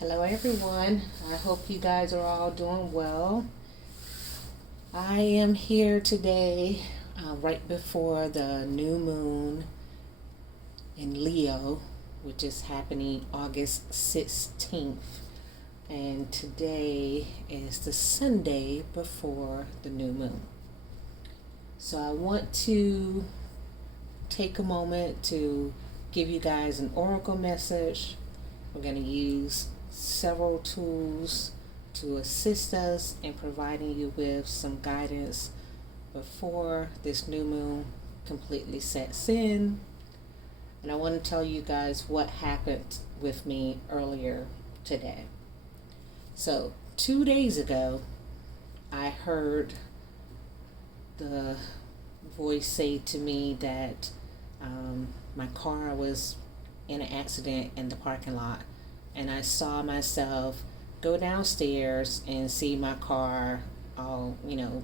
Hello everyone. I hope you guys are all doing well. I am here today right before the new moon in Leo, which is happening August 16th. And today is the Sunday before the new moon. So I want to take a moment to give you guys an oracle message. We're going to use several tools to assist us in providing you with some guidance before this new moon completely sets in. And I want to tell you guys what happened with me earlier today. So 2 days ago, I heard the voice say to me that my car was in an accident in the parking lot, and I saw myself go downstairs and see my car all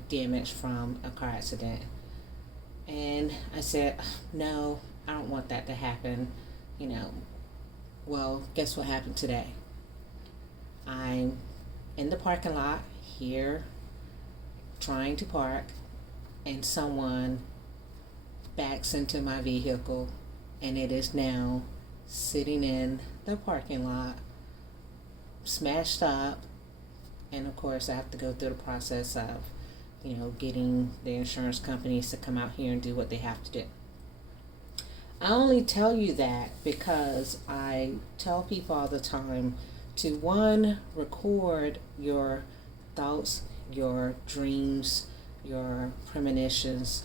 damaged from a car accident. And I said, no, I don't want that to happen. Well, guess what happened today? I'm in the parking lot here trying to park, and someone backs into my vehicle, and it is now sitting in the parking lot, smashed up. And of course I have to go through the process of getting the insurance companies to come out here and do what they have to do. I only tell you that because I tell people all the time to, one, record your thoughts, your dreams, your premonitions,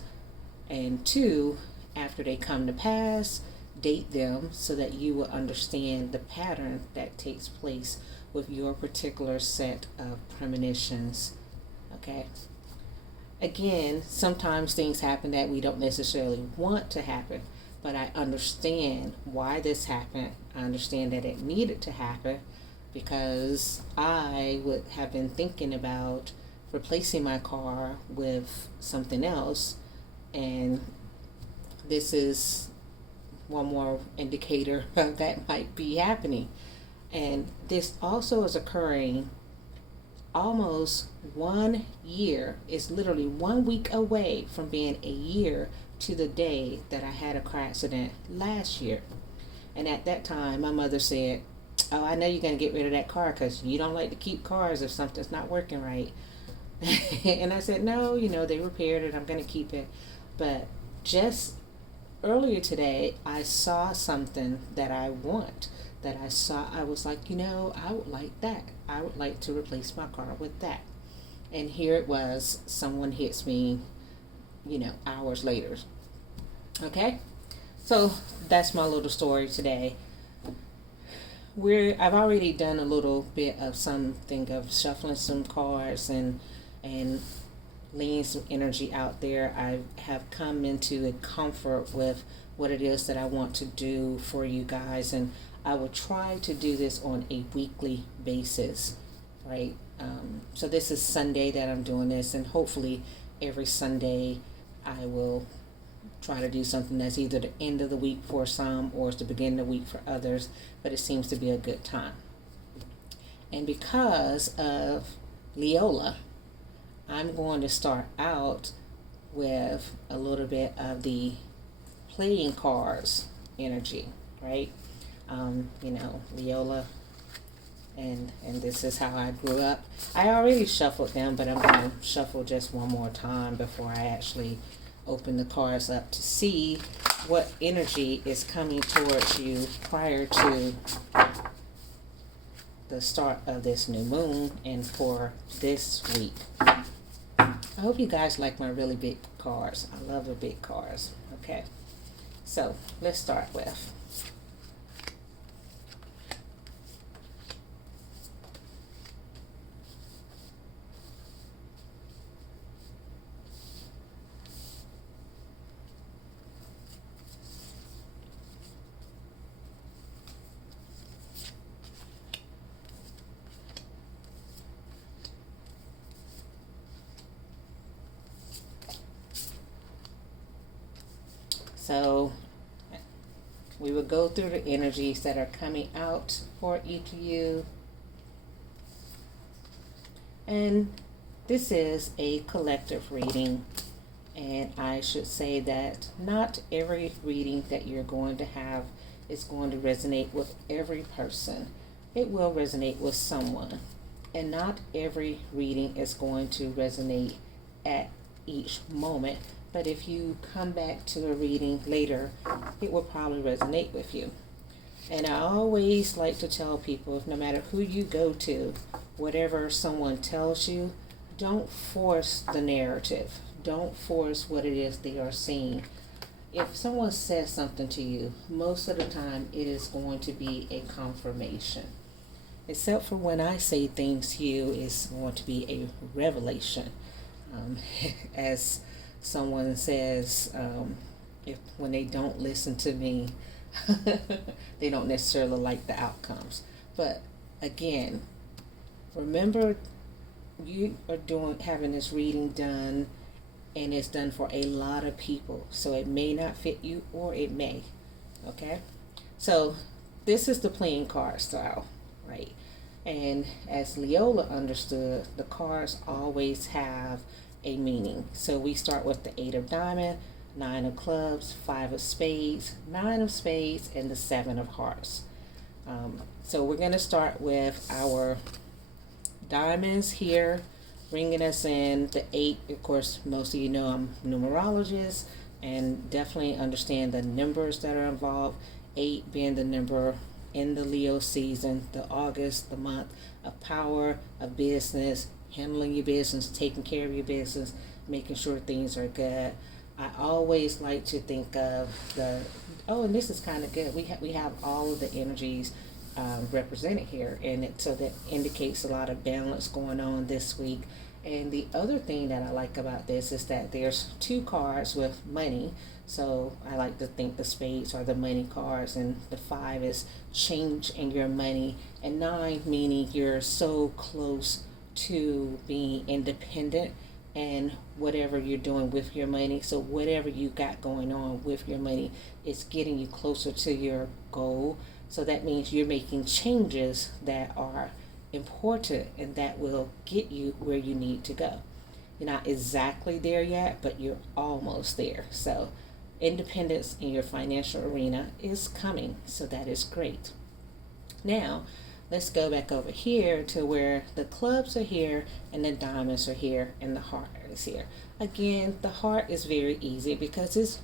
and two, after they come to pass, date them so that you will understand the pattern that takes place with your particular set of premonitions. Okay? Again, sometimes things happen that we don't necessarily want to happen, but I understand why this happened. I understand that it needed to happen because I would have been thinking about replacing my car with something else, and this is one more indicator that might be happening. And this also is occurring almost 1 year. It's literally 1 week away from being a year to the day that I had a car accident last year. And at that time, my mother said, oh, I know you're going to get rid of that car because you don't like to keep cars if something's not working right. And I said, no, they repaired it. I'm going to keep it. But just earlier today, I saw something that I want, I was like, I would like that. I would like to replace my car with that. And here it was, someone hits me, hours later. Okay? So that's my little story today. I've already done a little bit of something of shuffling some cards and laying some energy out there. I have come into a comfort with what it is that I want to do for you guys, and I will try to do this on a weekly basis, right? So this is Sunday that I'm doing this, and hopefully every Sunday I will try to do something that's either the end of the week for some or it's the beginning of the week for others, but it seems to be a good time. And because of Leola, I'm going to start out with a little bit of the playing cards energy, right? Leola, and this is how I grew up. I already shuffled them, but I'm going to shuffle just one more time before I actually open the cards up to see what energy is coming towards you prior to the start of this new moon and for this week. I hope you guys like my really big cards. I love the big cards. Okay, so let's start with so we will go through the energies that are coming out for each of you And this is a collective reading. And I should say that not every reading that you're going to have is going to resonate with every person. It will resonate with someone. And not every reading is going to resonate at each moment. But if you come back to a reading later, it will probably resonate with you. And I always like to tell people, no matter who you go to, whatever someone tells you, don't force the narrative. Don't force what it is they are saying. If someone says something to you, most of the time it is going to be a confirmation. Except for when I say things to you, it's going to be a revelation. As someone says, when they don't listen to me, they don't necessarily like the outcomes. But again, remember, you are having this reading done, and it's done for a lot of people, so it may not fit you, or it may. Okay, so this is the playing card style, right? And as Leola understood, the cards always have a meaning. So we start with the 8 of diamond, 9 of clubs, 5 of spades, 9 of spades, and the 7 of hearts. So we're going to start with our diamonds here, bringing us in the 8. Of course, most of you know I'm a numerologist and definitely understand the numbers that are involved. 8 being the number in the Leo season, the August, the month of power, of business, handling your business, taking care of your business, making sure things are good. I always like to think of and this is kind of good. We have all of the energies represented here, and so that indicates a lot of balance going on this week. And the other thing that I like about this is that there's 2 cards with money. So I like to think the spades are the money cards, and the 5 is change in your money, and 9 meaning you're so close to being independent and whatever you're doing with your money. So whatever you got going on with your money is getting you closer to your goal. So that means you're making changes that are important and that will get you where you need to go. You're not exactly there yet, but you're almost there. So independence in your financial arena is coming. So that is great. Now, let's go back over here to where the clubs are here and the diamonds are here and the heart is here. Again, the heart is very easy because it's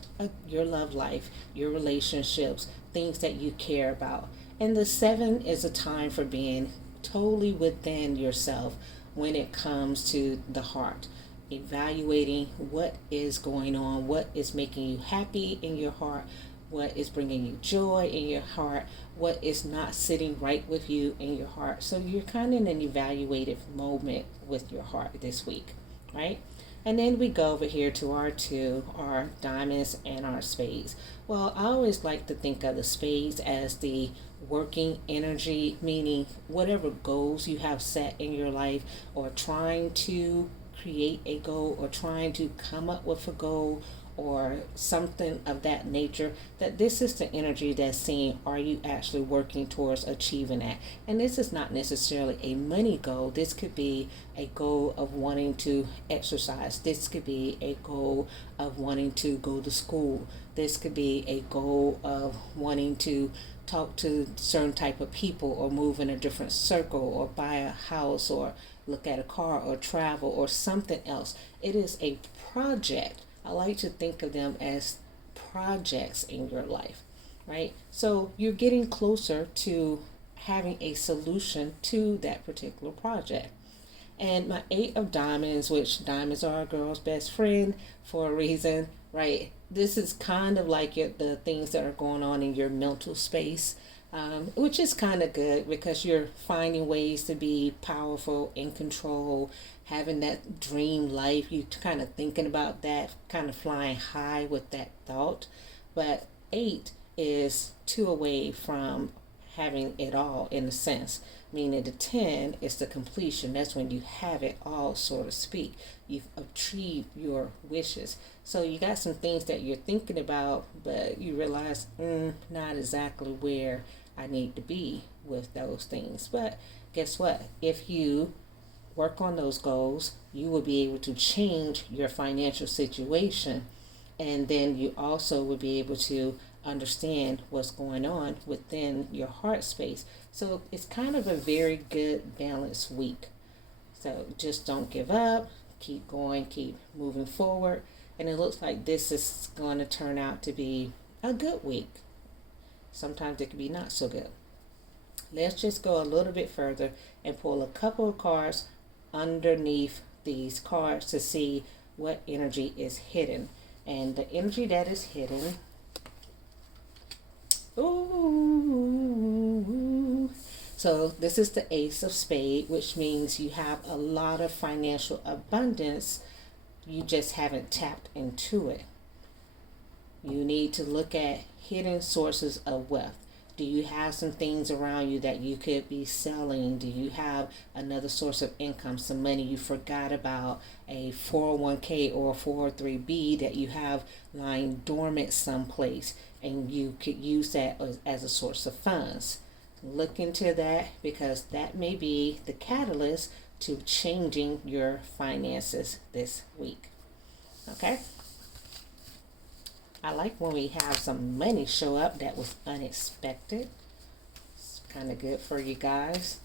your love life, your relationships, things that you care about. And the 7 is a time for being totally within yourself when it comes to the heart. Evaluating what is going on, what is making you happy in your heart, what is bringing you joy in your heart, what is not sitting right with you in your heart. So you're kind of in an evaluative moment with your heart this week, right? And then we go over here to our 2, our diamonds and our spades. Well, I always like to think of the spades as the working energy, meaning whatever goals you have set in your life, or trying to create a goal, or trying to come up with a goal, or something of that nature, that this is the energy that's saying, are you actually working towards achieving that? And this is not necessarily a money goal. This could be a goal of wanting to exercise. This could be a goal of wanting to go to school. This could be a goal of wanting to talk to certain type of people, or move in a different circle, or buy a house, or look at a car, or travel, or something else. It is a project. I like to think of them as projects in your life, right? So you're getting closer to having a solution to that particular project. And my 8 of diamonds, which diamonds are a girl's best friend for a reason, right? This is kind of like the things that are going on in your mental space, which is kind of good because you're finding ways to be powerful, in control, having that dream life. You kind of thinking about that, kind of flying high with that thought. But 8 is 2 away from having it all, in a sense, meaning the 10 is the completion. That's when you have it all, so to speak. You've achieved your wishes. So you got some things that you're thinking about, but you realize not exactly where I need to be with those things. But guess what? If you work on those goals, you will be able to change your financial situation. And then you also will be able to understand what's going on within your heart space. So it's kind of a very good balanced week. So just don't give up, keep going, keep moving forward. And it looks like this is going to turn out to be a good week. Sometimes it can be not so good. Let's just go a little bit further and pull a couple of cards underneath these cards to see what energy is hidden. And the energy that is hidden, ooh, so this is the Ace of Spades, which means you have a lot of financial abundance. You just haven't tapped into it. You need to look at hidden sources of wealth. Do you have some things around you that you could be selling? Do you have another source of income, some money you forgot about, a 401k or a 403b that you have lying dormant someplace, and you could use that as a source of funds? Look into that, because that may be the catalyst to changing your finances this week. Okay? I like when we have some money show up that was unexpected. It's kind of good for you guys.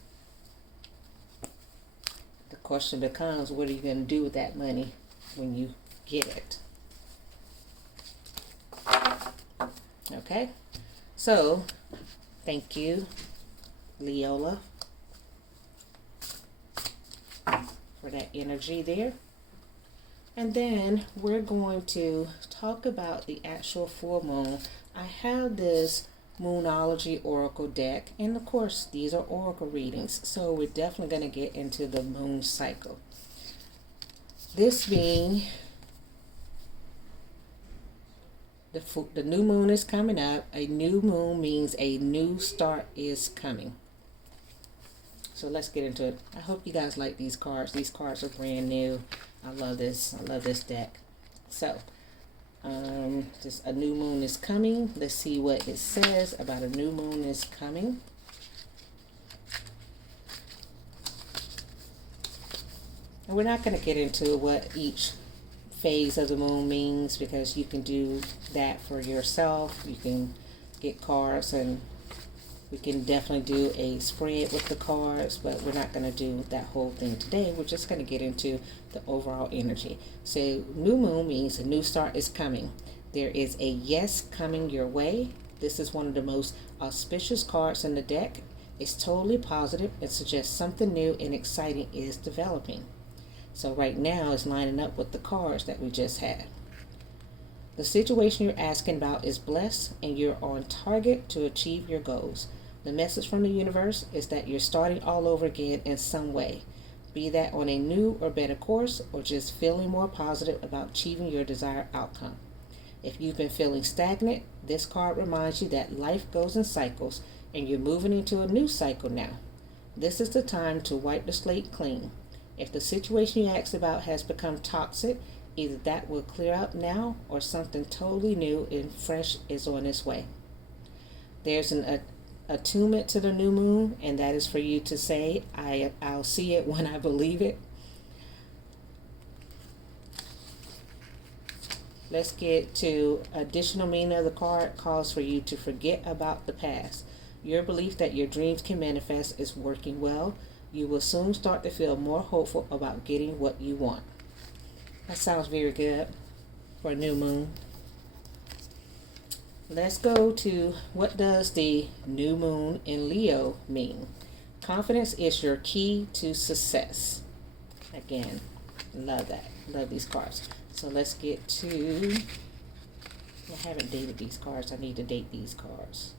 The question becomes, what are you going to do with that money when you get it? Okay, so thank you, Leola, for that energy there. And then we're going to talk about the actual full moon. I have this Moonology Oracle deck, and of course these are Oracle readings, so we're definitely going to get into the moon cycle. This being the new moon is coming up. A new moon means a new start is coming. So let's get into it. I hope you guys like these cards. These cards are brand new. I love this. I love this deck. So, just a new moon is coming. Let's see what it says about a new moon is coming. And we're not going to get into what each phase of the moon means, because you can do that for yourself. You can get cards, and we can definitely do a spread with the cards, but we're not going to do that whole thing today. We're just going to get into the overall energy. So new moon means a new start is coming. There is a yes coming your way. This is one of the most auspicious cards in the deck. It's totally positive. It suggests something new and exciting is developing. So right now it's lining up with the cards that we just had. The situation you're asking about is blessed, and you're on target to achieve your goals. The message from the universe is that you're starting all over again in some way, be that on a new or better course, or just feeling more positive about achieving your desired outcome. If you've been feeling stagnant, this card reminds you that life goes in cycles, and you're moving into a new cycle now. This is the time to wipe the slate clean. If the situation you asked about has become toxic, either that will clear up now, or something totally new and fresh is on its way. There's an attunement to the new moon, and that is for you to say, I'll see it when I believe it. Let's get to additional meaning of the card. Calls for you to forget about the past. Your belief that your dreams can manifest is working well. You will soon start to feel more hopeful about getting what you want. That sounds very good for a new moon. Let's go to, what does the new moon in Leo mean? Confidence is your key to success. Again, love that. Love these cards. So let's get to, I haven't dated these cards. I need to date these cards.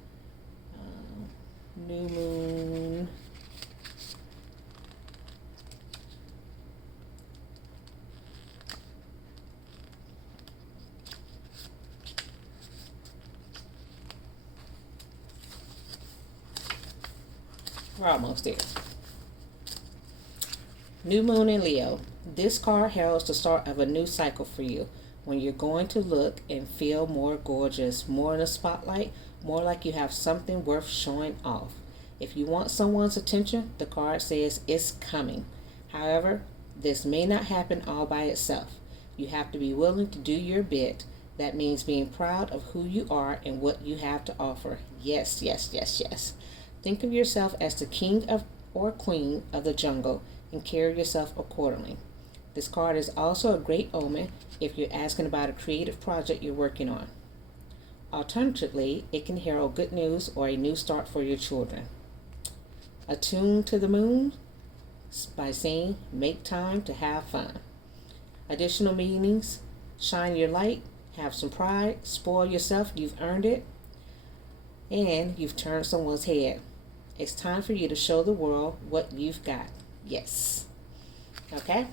New moon. We're almost there. New moon in Leo. This card heralds the start of a new cycle for you, when you're going to look and feel more gorgeous, more in the spotlight, more like you have something worth showing off. If you want someone's attention, the card says it's coming. However, this may not happen all by itself. You have to be willing to do your bit. That means being proud of who you are and what you have to offer. Yes, yes, yes, yes. Think of yourself as the king of or queen of the jungle and carry yourself accordingly. This card is also a great omen if you're asking about a creative project you're working on. Alternatively, it can herald good news or a new start for your children. Attune to the moon by saying, make time to have fun. Additional meanings, shine your light, have some pride, spoil yourself, you've earned it, and you've turned someone's head. It's time for you to show the world what you've got. Yes. Okay?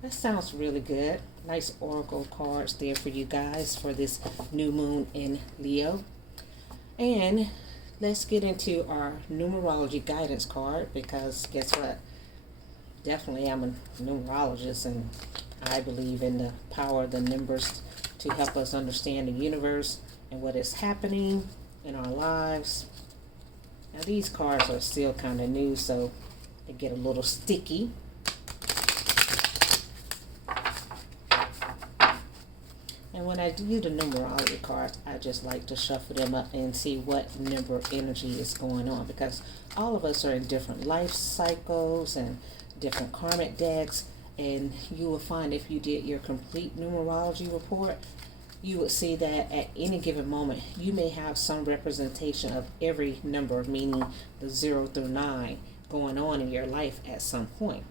That sounds really good. Nice oracle cards there for you guys for this new moon in Leo. And let's get into our numerology guidance card, because guess what? Definitely I'm a numerologist and I believe in the power of the numbers to help us understand the universe and what is happening in our lives. Now these cards are still kind of new, so they get a little sticky. And when I do the numerology cards, I just like to shuffle them up and see what number energy is going on, because all of us are in different life cycles and different karmic decks, and you will find if you did your complete numerology report, you would see that at any given moment you may have some representation of every number, meaning the 0 through 9, going on in your life at some point.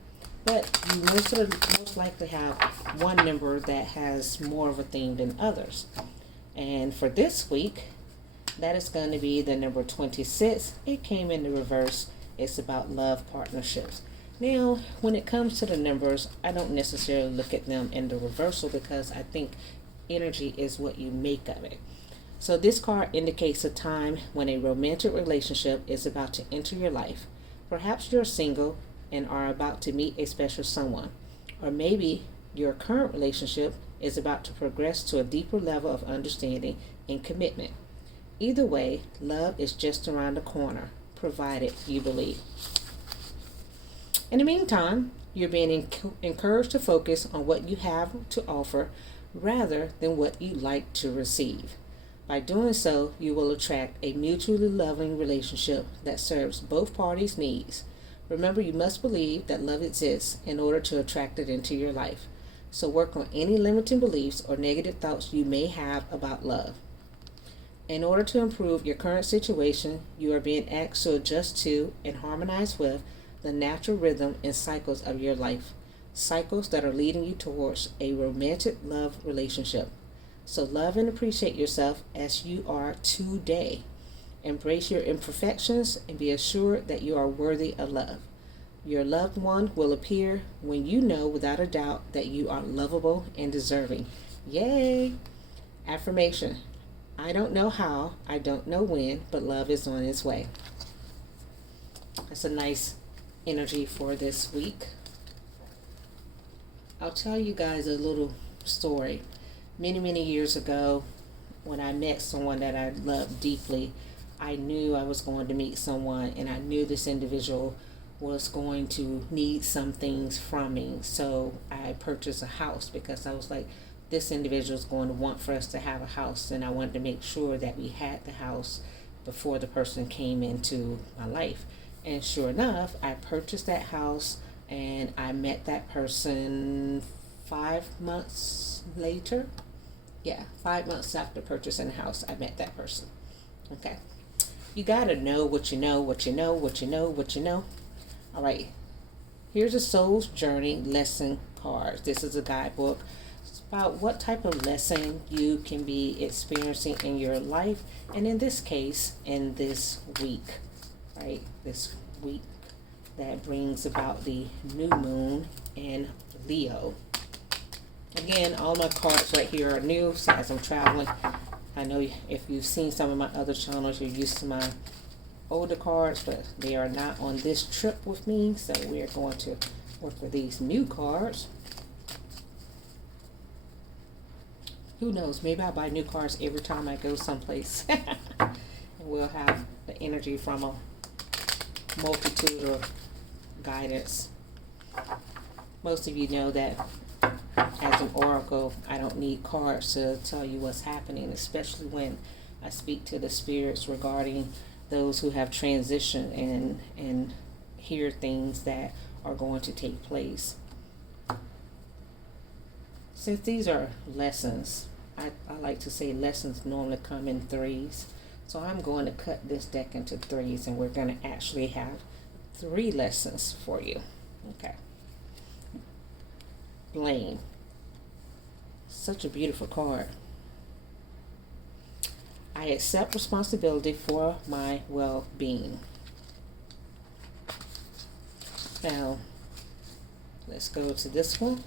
But you most likely have one number that has more of a theme than others. And for this week, that is going to be the number 26. It came in the reverse. It's about love partnerships. Now, when it comes to the numbers, I don't necessarily look at them in the reversal, because I think energy is what you make of it. So this card indicates a time when a romantic relationship is about to enter your life. Perhaps you're single and are about to meet a special someone. Or maybe your current relationship is about to progress to a deeper level of understanding and commitment. Either way, love is just around the corner, provided you believe. In the meantime, you're being encouraged to focus on what you have to offer rather than what you like to receive. By doing so, you will attract a mutually loving relationship that serves both parties' needs. Remember, you must believe that love exists in order to attract it into your life. So work on any limiting beliefs or negative thoughts you may have about love. In order to improve your current situation, you are being asked to adjust to and harmonize with the natural rhythm and cycles of your life. Cycles that are leading you towards a romantic love relationship. So love and appreciate yourself as you are today. Embrace your imperfections and be assured that you are worthy of love. Your loved one will appear when you know without a doubt that you are lovable and deserving. Yay! Affirmation. I don't know how, I don't know when, but love is on its way. That's a nice energy for this week. I'll tell you guys a little story. Many years ago, when I met someone that I loved deeply, I knew I was going to meet someone, and I knew this individual was going to need some things from me. So I purchased a house because I was like, this individual is going to want for us to have a house, and I wanted to make sure that we had the house before the person came into my life. And sure enough, I purchased that house, and I met that person 5 months later. Yeah, 5 months after purchasing the house, I met that person. Okay. You gotta know what you know, what you know, what you know, what you know. All right. Here's a soul's journey lesson card. This is a guidebook. It's about what type of lesson you can be experiencing in your life, and in this case, in this week. Right? This week that brings about the new moon in Leo. Again, all my cards right here are new, so as I'm traveling. I know if you've seen some of my other channels, you're used to my older cards, but they are not on this trip with me, so we're going to work with these new cards. Who knows, maybe I'll buy new cards every time I go someplace. And we'll have the energy from a multitude of guidance. Most of you know that as an oracle, I don't need cards to tell you what's happening, especially when I speak to the spirits regarding those who have transitioned and hear things that are going to take place. Since these are lessons, I like to say lessons normally come in threes. So I'm going to cut this deck into threes, and we're going to actually have 3 lessons for you. Okay. Blame. Such a beautiful card. I accept responsibility for my well-being. Now, let's go to this one.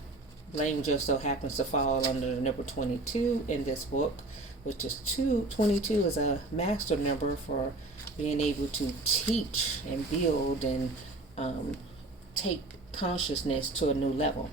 Blame just so happens to fall under the number 22 in this book, which is 22 is a master number for being able to teach and build and take consciousness to a new level.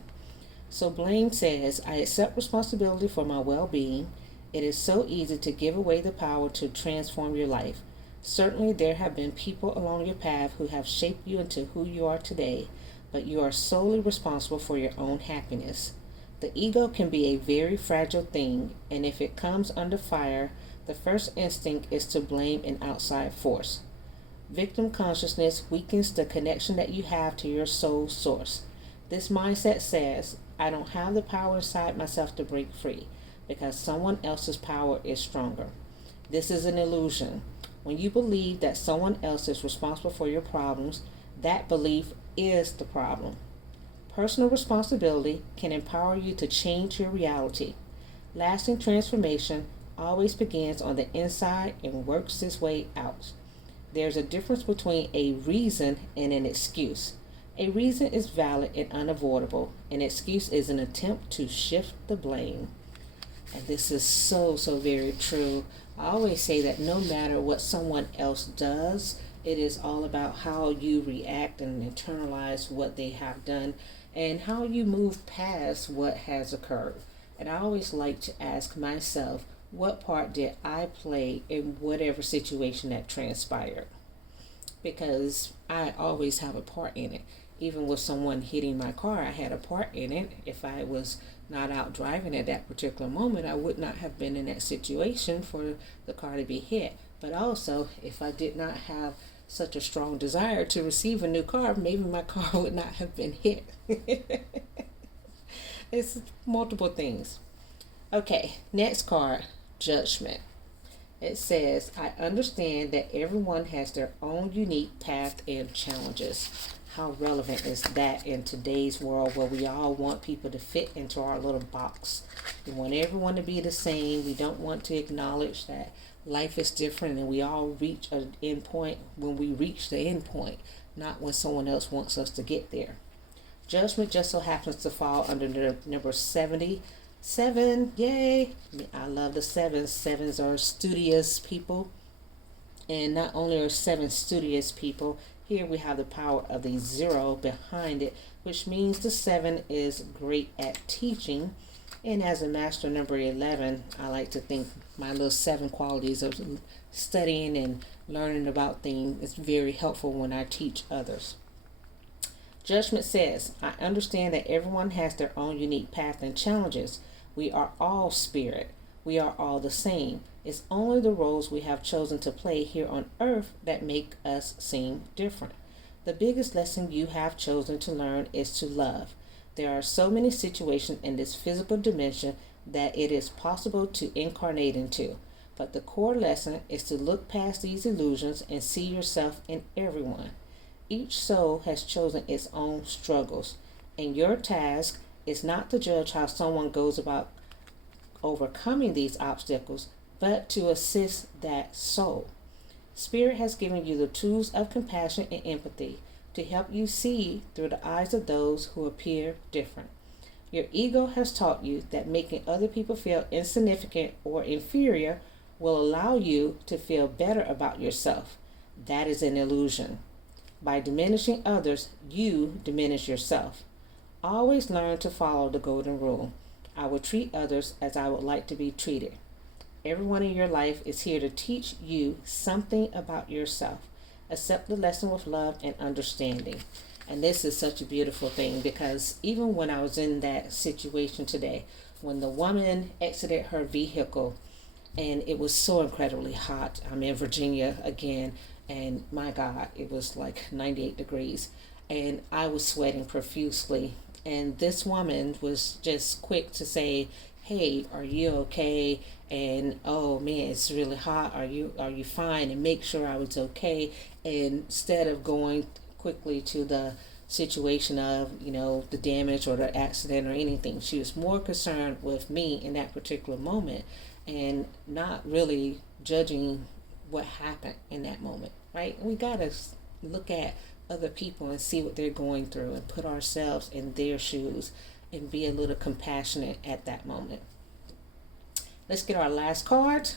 So blame says, I accept responsibility for my well-being. It is so easy to give away the power to transform your life. Certainly there have been people along your path who have shaped you into who you are today, but you are solely responsible for your own happiness. The ego can be a very fragile thing, and if it comes under fire, the first instinct is to blame an outside force. Victim consciousness weakens the connection that you have to your soul source. This mindset says, I don't have the power inside myself to break free, because someone else's power is stronger. This is an illusion. When you believe that someone else is responsible for your problems, that belief is the problem. Personal responsibility can empower you to change your reality. Lasting transformation always begins on the inside and works its way out. There's a difference between a reason and an excuse. A reason is valid and unavoidable. An excuse is an attempt to shift the blame. And this is so very true. I always say that no matter what someone else does, it is all about how you react and internalize what they have done and how you move past what has occurred. And I always like to ask myself, what part did I play in whatever situation that transpired? Because I always have a part in it. Even with someone hitting my car, I had a part in it. If I was not out driving at that particular moment, I would not have been in that situation for the car to be hit. But also, if I did not have such a strong desire to receive a new car, maybe my car would not have been hit. It's multiple things. Okay, next card, Judgment. It says, I understand that everyone has their own unique path and challenges. How relevant is that in today's world where we all want people to fit into our little box? We want everyone to be the same. We don't want to acknowledge that life is different and we all reach an end point when we reach the end point, not when someone else wants us to get there. Judgment just so happens to fall under the number 77. Yay! I love the sevens. Sevens are studious people. And not only are 7 studious people, here we have the power of the 0 behind it, which means the 7 is great at teaching. And as a master number 11, I like to think my little 7 qualities of studying and learning about things is very helpful when I teach others. Judgment says, I understand that everyone has their own unique path and challenges. We are all spirit. We are all the same. It's only the roles we have chosen to play here on earth that make us seem different. The biggest lesson you have chosen to learn is to love. There are so many situations in this physical dimension that it is possible to incarnate into. But the core lesson is to look past these illusions and see yourself in everyone. Each soul has chosen its own struggles, and your task is not to judge how someone goes about overcoming these obstacles, but to assist that soul. Spirit has given you the tools of compassion and empathy to help you see through the eyes of those who appear different. Your ego has taught you that making other people feel insignificant or inferior will allow you to feel better about yourself. That is an illusion. By diminishing others, you diminish yourself. Always learn to follow the golden rule. I will treat others as I would like to be treated. Everyone in your life is here to teach you something about yourself. Accept the lesson with love and understanding. And this is such a beautiful thing, because even when I was in that situation today, when the woman exited her vehicle and it was so incredibly hot, I'm in Virginia again, and my God, it was like 98 degrees, and I was sweating profusely. And this woman was just quick to say, "Hey, are you okay?" And, "Oh man, it's really hot. Are you fine?" And make sure I was okay. And instead of going quickly to the situation of, the damage or the accident or anything, she was more concerned with me in that particular moment, and not really judging what happened in that moment, right? We gotta look at other people and see what they're going through and put ourselves in their shoes and be a little compassionate at that moment. Let's get our last card.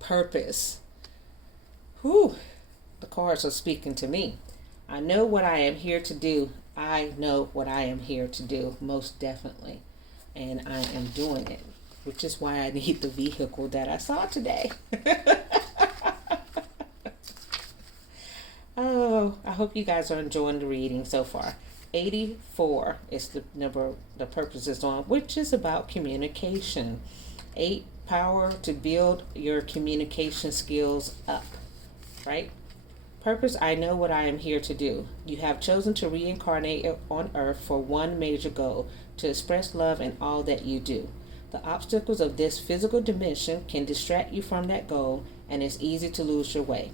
Purpose. Whew, the cards are speaking to me. I know what I am here to do. I know what I am here to do, most definitely. And I am doing it, which is why I need the vehicle that I saw today. Oh, I hope you guys are enjoying the reading so far. 84 is the number the purpose is on, which is about communication. 8, power to build your communication skills up, right? Purpose, I know what I am here to do. You have chosen to reincarnate on earth for one major goal, to express love in all that you do. The obstacles of this physical dimension can distract you from that goal, and it's easy to lose your way.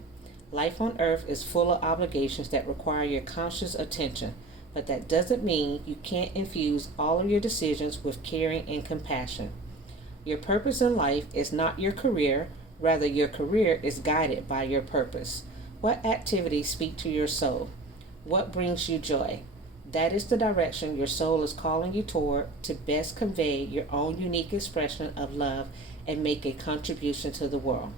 Life on earth is full of obligations that require your conscious attention, but that doesn't mean you can't infuse all of your decisions with caring and compassion. Your purpose in life is not your career, rather your career is guided by your purpose. What activities speak to your soul? What brings you joy? That is the direction your soul is calling you toward to best convey your own unique expression of love and make a contribution to the world.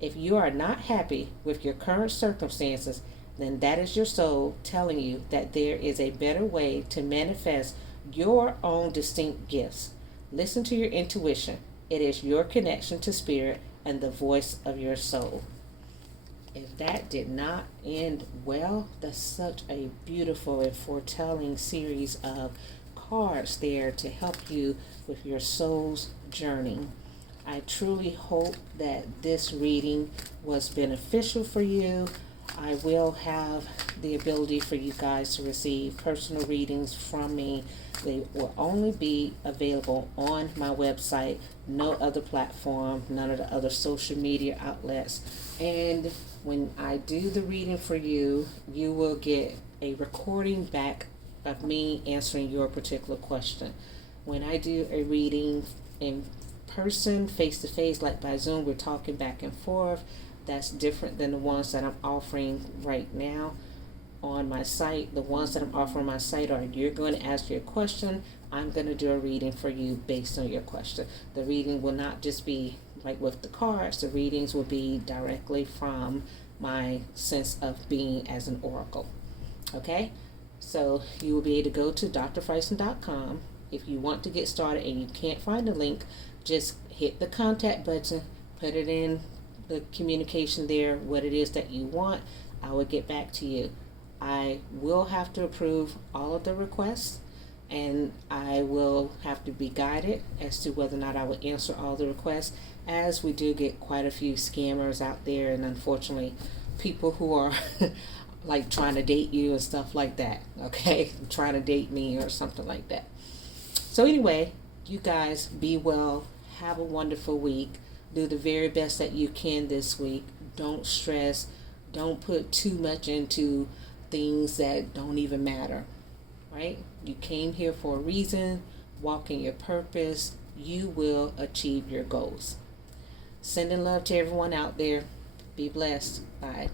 If you are not happy with your current circumstances, then that is your soul telling you that there is a better way to manifest your own distinct gifts. Listen to your intuition. It is your connection to spirit and the voice of your soul. If that did not end well, that's such a beautiful and foretelling series of cards there to help you with your soul's journey. I truly hope that this reading was beneficial for you. I will have the ability for you guys to receive personal readings from me. They will only be available on my website, no other platform, none of the other social media outlets. And when I do the reading for you, you will get a recording back of me answering your particular question. When I do a reading in person, face to face, like by Zoom, we're talking back and forth. That's different than the ones that I'm offering right now on my site. The ones that I'm offering on my site are, you're going to ask your question, I'm going to do a reading for you based on your question. The reading will not just be like with the cards. The readings will be directly from my sense of being as an oracle. Okay? So you will be able to go to drfryson.com. If you want to get started and you can't find the link, just hit the contact button, put it in the communication there, what it is that you want. I will get back to you. I will have to approve all of the requests, and I will have to be guided as to whether or not I will answer all the requests, as we do get quite a few scammers out there, and unfortunately people who are like trying to date you and stuff like that, okay? Trying to date me or something like that. So anyway, you guys be well. Have a wonderful week. Do the very best that you can this week. Don't stress. Don't put too much into things that don't even matter, right? You came here for a reason. Walk in your purpose. You will achieve your goals. Sending love to everyone out there. Be blessed. Bye.